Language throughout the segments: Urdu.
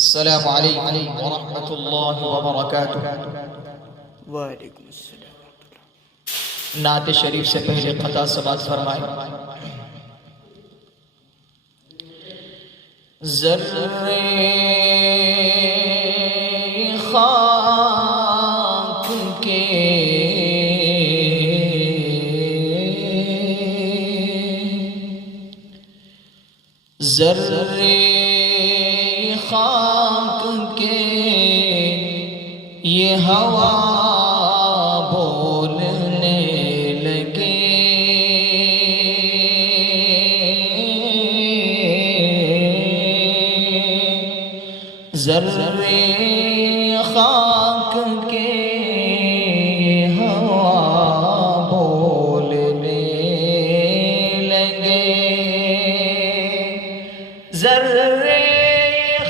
السلام علیکم ورحمۃ اللہ وبرکاتہ۔ وعلیکم السلام۔ نعت شریف سے پہلے قطع سماعت فرمائیں۔ ذرے خاک کے ذرے خاک کے یہ ہوا بولنے لگے، ذرے خاک کے ہوا بولنے لگے، ذرے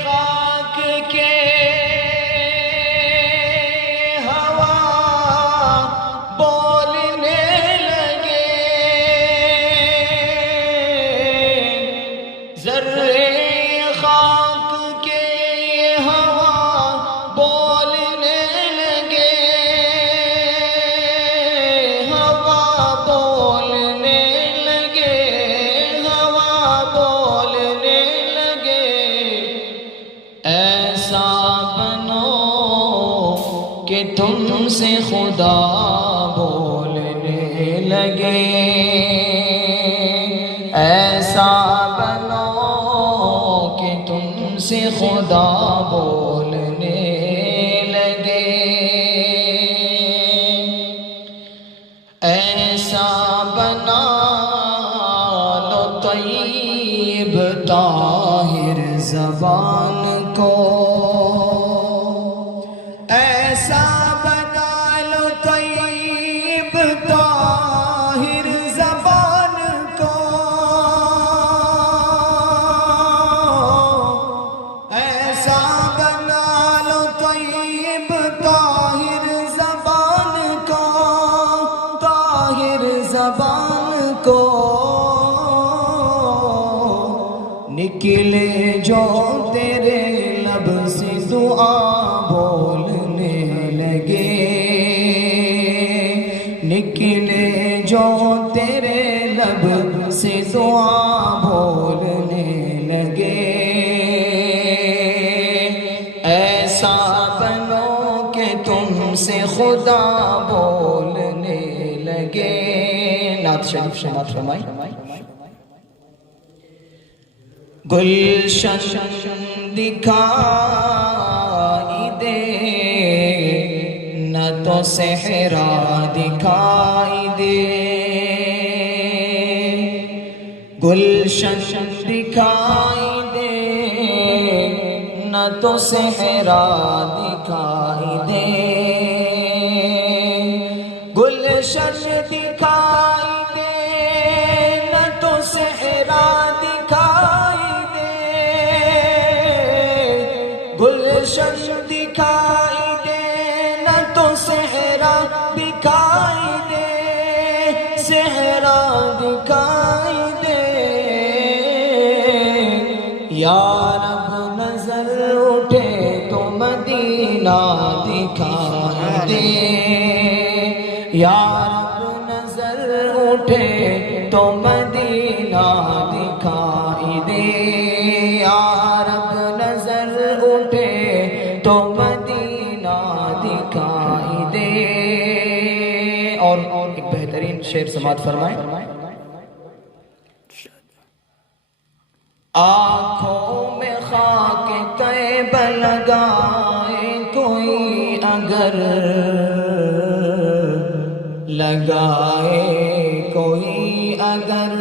خاک کے ہوا بولنے لگے، ذرے خاک کے ہوا بولنے لگے، ہوا بولنے لگے، ہوا بولنے لگے، ایسا بنو کہ تم سے خدا بولنے لگے، ایسا بنو کہ تم سے خدا بولنے لگے، ایسا بنا لو طیب طاہر زبان کو، ایسا بنا لو طیب طاہر زبان کو، ایسا بنا لو طیب طاہر زبان کو، طاہر زبان کو، نکلے جو تیرے لب سے دعا بولنے لگے، نکلے جو تیرے لب سے دعا بولنے لگے، ایسا بنو کہ تم سے خدا بولنے لگے۔ نعت شریف سماعت فرمائیں۔ گلشن دکھائی دے نہ تو صحرا دکھائی دے، گلشن دکھائی دے نہ تو صحرا دکھائی دے، گلشن دکھائی دے نہ تو صحرا دکھائی دے، گلشن دکھائی دے نہ تو صحرا دکھائی دے، صحرا دکھائی دے، یا رب نظر اٹھے تو مدینہ دکھائی دے، یا رب نظر اٹھے تو مدینہ دکھائی دے، یا رب نظر اٹھے تو مدینہ دکھائی دے۔ اور ایک بہترین شعر سماعت فرمائیں۔ آنکھوں میں خاک طیبہ لگائے کوئی اگر، لگائے کوئی اگر،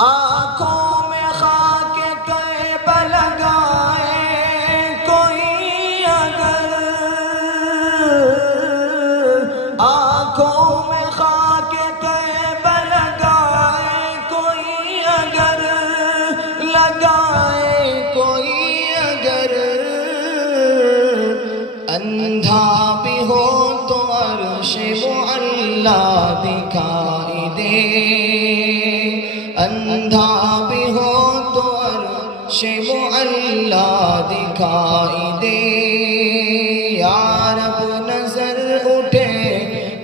آنکھوں میں خاک طیبہ لگائے کوئی اگر، آنکھوں میں خاک طیبہ لگائے کوئی اگر، لگائے کوئی اگر، اندھا بھی ہو تو عرش معلا دکھائی وہ اللہ دکھائی دے، یا رب نظر اٹھے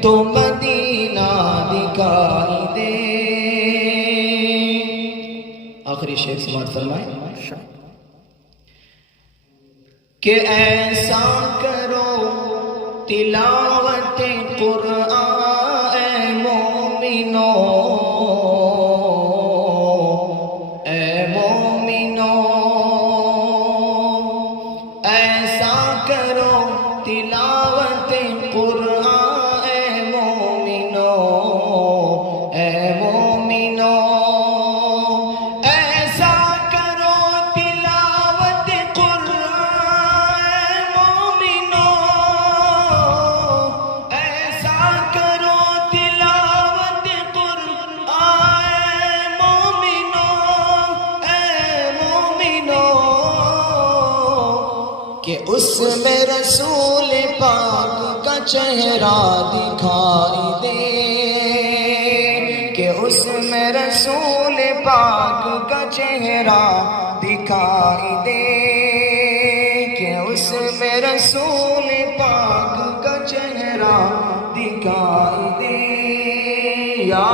تو مدینہ دکھائی دے۔ آخری شعر سماعت فرمائیں کہ ایسا کرو تلاوت قرآن اے مومنو، اے مومنو، ایسا کرو تلاوت قرآن اے مومنو، اے مومنو، ایسا کرو تلاوت قرآن اے مومنو، ایسا کرو تلاوت قرآن اے مومنو، اے مومنو، کہ اس میں رسول پاک کا چہرہ دکھائی دے، کہ اس میں رسول پاک کا چہرہ دکھائی دے، کہ اس میں رسول پاک کا چہرہ دکھائی دے، یا